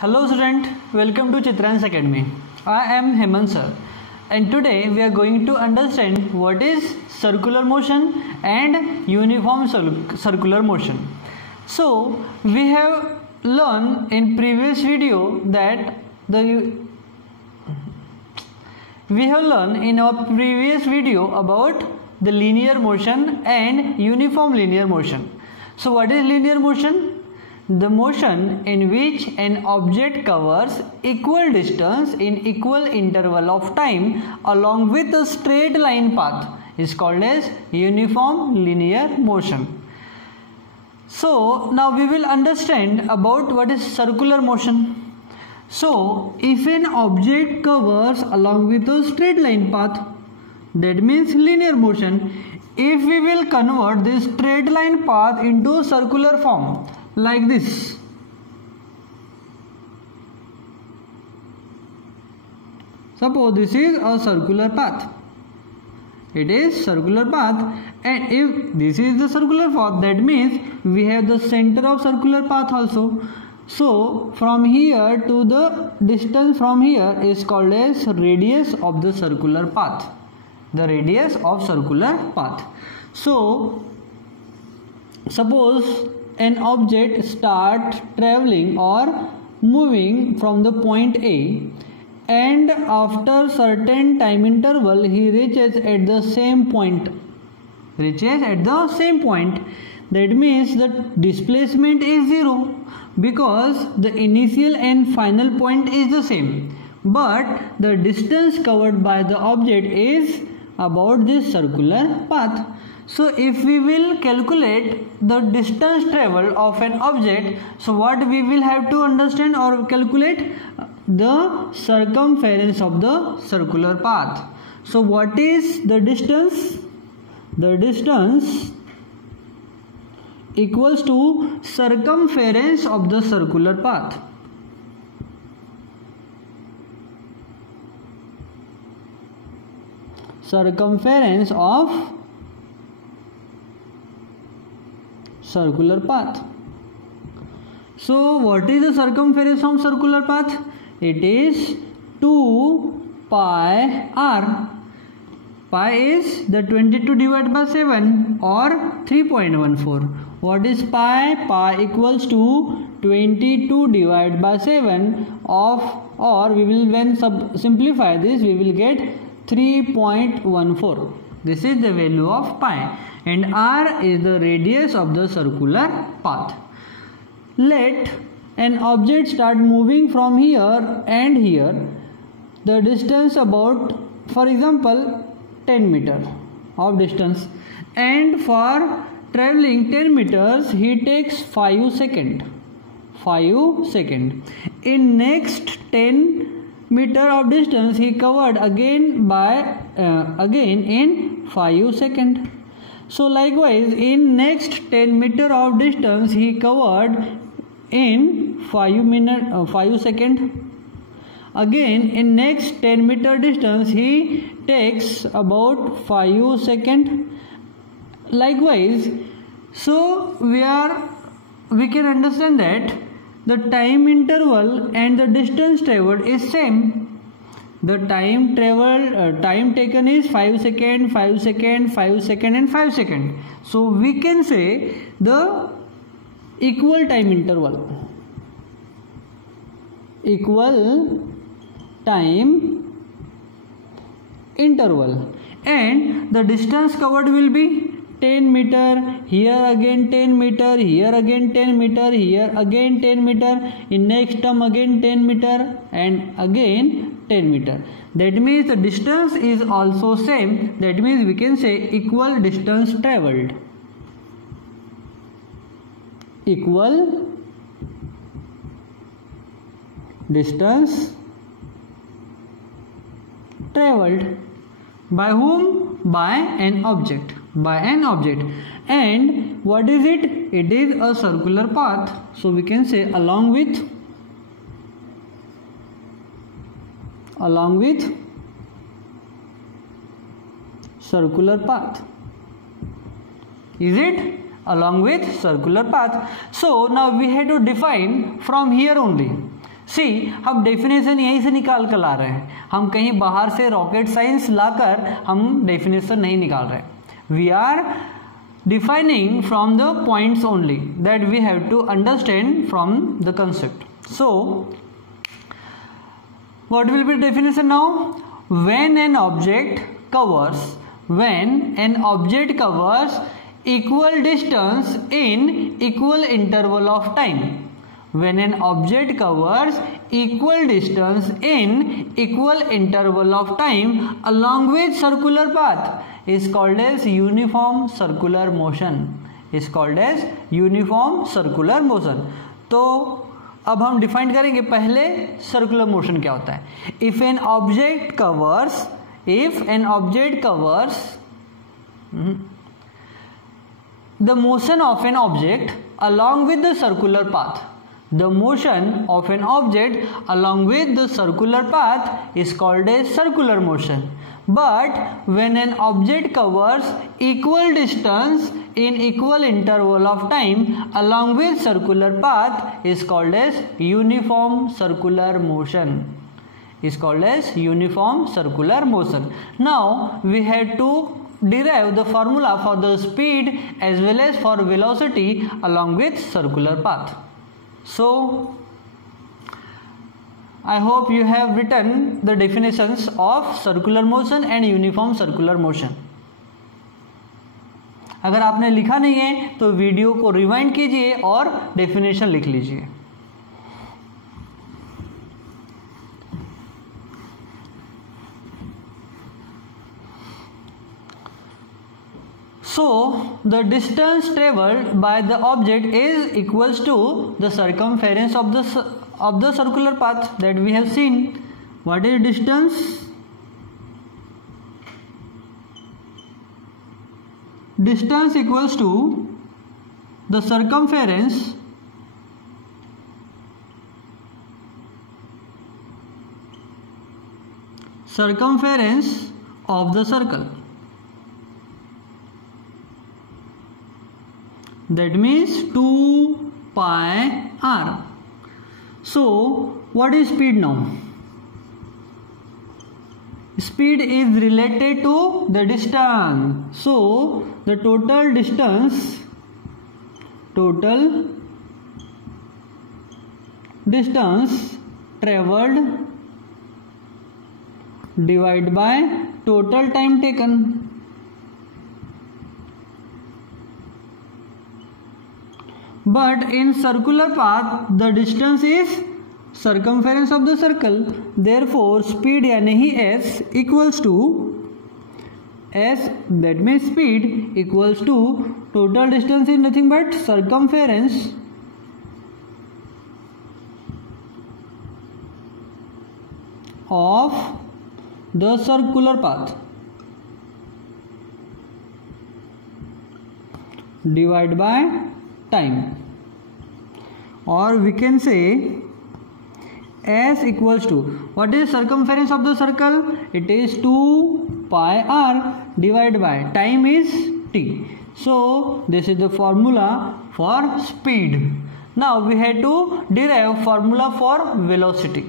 Hello student, welcome to Chitrans Academy. I am Hemant sir and today we are going to understand what is circular motion and uniform circular motion. So we have learned in previous video that about the linear motion and uniform linear motion. So what is linear motion? The motion in which an object covers equal distance in equal interval of time along with a straight line path is called as uniform linear motion. So now we will understand about what is circular motion. So if an object covers along with a straight line path, that means linear motion. If we will convert this straight line path into circular form like this, suppose this is a circular path, it is circular path, and if this is the circular path, that means we have the center of circular path also. So from here to the distance from here is called as radius of the circular path, the radius of circular path. So suppose an object start traveling or moving from the point A, and after certain time interval he reaches at the same point. That means the displacement is 0 because the initial and final point is the same, but the distance covered by the object is about this circular path. So if we will calculate the distance traveled of an object, so what we will have to understand or calculate? The circumference of the circular path. So what is the distance? The distance equals to circumference of the circular path. Circumference of circular path. So what is the circumference of circular path? It is 2 pi r. Pi is the 22 divided by 7 or 3.14. What is pi? Pi equals to 22 divided by 7 of, or we will, when simplify this, we will get 3.14. This is the value of pi, and r is the radius of the circular path. Let an object start moving from here and here, the distance about, for example, 10 meters of distance, and for traveling 10 meters he takes 5 seconds. In next 10 meter of distance he covered again in 5 seconds. So likewise in next 10 meter of distance he covered in 5 seconds. Again in next 10 meter distance he takes about 5 seconds. Likewise, so we can understand that the time interval and the distance traveled is same. The time taken is 5 seconds, 5 seconds, 5 seconds and 5 seconds. So we can say the equal time interval. And the distance covered will be 10 meter, here again 10 meter, here again 10 meter, here again 10 meter, in next term again 10 meter and again 10 meter. That means the distance is also same. That means we can say equal distance traveled. Equal distance traveled. By whom? By an object. And what is it? It is a circular path. So we can say along with circular path. Is it? Along with circular path. So now we have to define from here only. सी हम definition यहीं से निकाल कर ला रहे हैं, हम कहीं बाहर से रॉकेट साइंस लाकर हम डेफिनेशन नहीं निकाल रहे. We are defining from the points only that we have to understand from the concept. So what will be definition now? When an object covers equal distance in equal interval of time. When an object covers equal distance in equal interval of time along with circular path is called as uniform circular motion. Is called as uniform circular motion. तो अब हम define करेंगे पहले circular motion क्या होता है. If an object covers the motion of an object along with the circular path. The motion of an object along with the circular path is called as circular motion. But when an object covers equal distance in equal interval of time along with circular path is called as uniform circular motion. Is called as uniform circular motion. Now we had to derive the formula for the speed as well as for velocity along with circular path. So I hope you have written the definitions of circular motion and uniform circular motion. अगर आपने लिखा नहीं है तो video को rewind कीजिए और definition लिख लीजिए. So the distance traveled by the object is equals to the circumference of the circular path that we have seen. What is distance? Distance equals to the circumference of the circle. That means 2 pi r. So what is speed now? Speed is related to the distance. So the total distance traveled divided by total time taken. But in circular path the distance is circumference of the circle. Therefore speed यानी ही s equals to s, that means speed equals to total distance is nothing but circumference of the circular path divided by time. Or we can say s equals to, what is circumference of the circle? It is 2 pi r divided by time is t. So this is the formula for speed. Now we had to derive formula for velocity.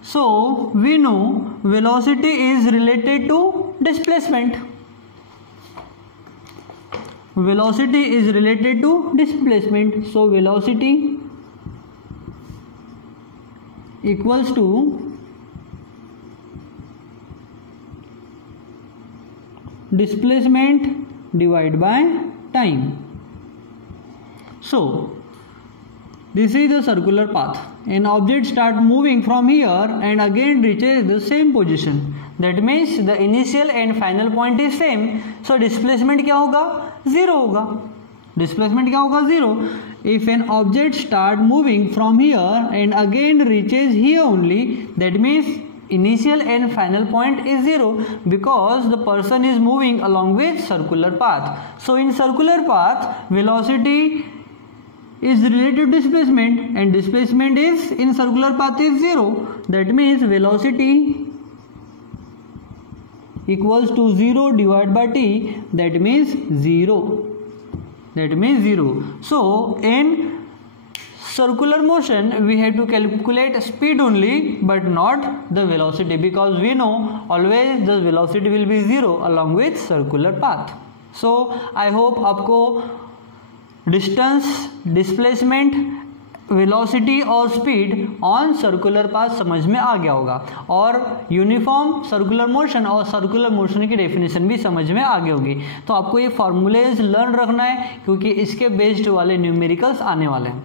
So we know velocity is related to displacement. Velocity is related to displacement. So velocity equals to displacement divided by time. So this is the circular path. An object starts moving from here and again reaches the same position. That means the initial and final point is same. So displacement क्या होगा? Zero होगा. Displacement क्या होगा? Zero. If an object start moving from here and again reaches here only, that means initial and final point is zero because the person is moving along with circular path. So in circular path, velocity is related to displacement and displacement is in circular path is zero. That means velocity equals to 0 divided by t, that means 0. That means 0. So in circular motion we have to calculate speed only but not the velocity, because we know always the velocity will be 0 along with circular path. So I hope आपको distance, displacement, velocity और speed on circular path समझ में आ गया होगा, और uniform circular motion और circular motion की definition भी समझ में आ गई होगी। तो आपको ये फॉर्मूलेज लर्न रखना है क्योंकि इसके बेस्ड वाले न्यूमेरिकल्स आने वाले हैं।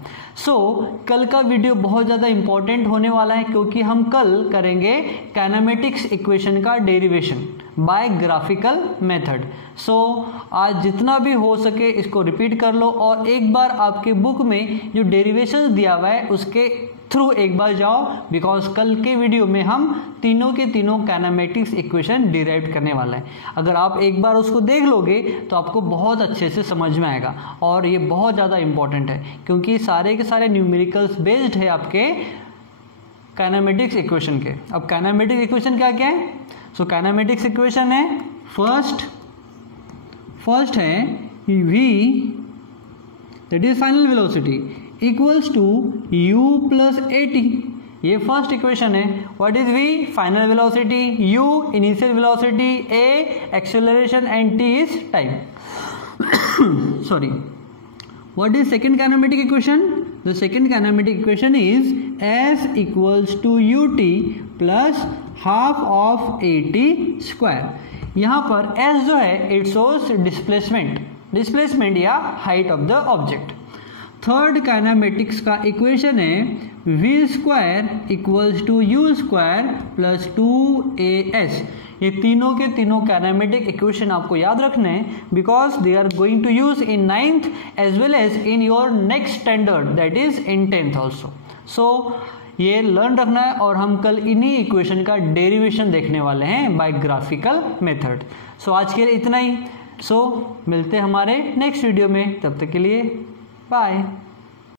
कल का वीडियो बहुत ज़्यादा इंपॉर्टेंट होने वाला है क्योंकि हम कल करेंगे काइनेमेटिक्स इक्वेशन का डेरिवेशन बाय ग्राफिकल मेथड। आज जितना भी हो सके इसको रिपीट कर लो, और एक बार आपके बुक में जो डेरिवेशन दिया हुआ है उसके थ्रू एक बार जाओ, बिकॉज कल के वीडियो में हम तीनों के तीनों काइनेमेटिक्स इक्वेशन डिराइव करने वाला है। अगर आप एक बार उसको देख लोगे तो आपको बहुत अच्छे से समझ में आएगा, और ये बहुत ज़्यादा इंपॉर्टेंट है क्योंकि सारे के सारे न्यूमेरिकल्स बेस्ड है आपके काइनेमेटिक्स इक्वेशन के। अब काइनेमेटिक्स इक्वेशन क्या क्या है? काइनेमेटिक्स इक्वेशन है फर्स्ट है v, that is final velocity, equals to u plus at। ये फर्स्ट इक्वेशन है। What is v? Final velocity, u initial velocity, a acceleration and t is time. Sorry, what is second kinematic equation? The second kinematic equation is s equals to ut plus half of at square. यहाँ पर s जो है it shows displacement या height of the object. Third kinematics का equation है v square equals to u square plus 2as। ये तीनों के तीनों काइनेमेटिक इक्वेशन आपको याद रखने हैं because they are going to use in 9th as well as in your next standard, that is in 10th also. ये लर्न रखना है, और हम कल इन्हीं इक्वेशन का डेरिवेशन देखने वाले हैं बाय ग्राफिकल मेथड। आज के लिए इतना ही। मिलते हैं हमारे नेक्स्ट वीडियो में, तब तक के लिए बाय।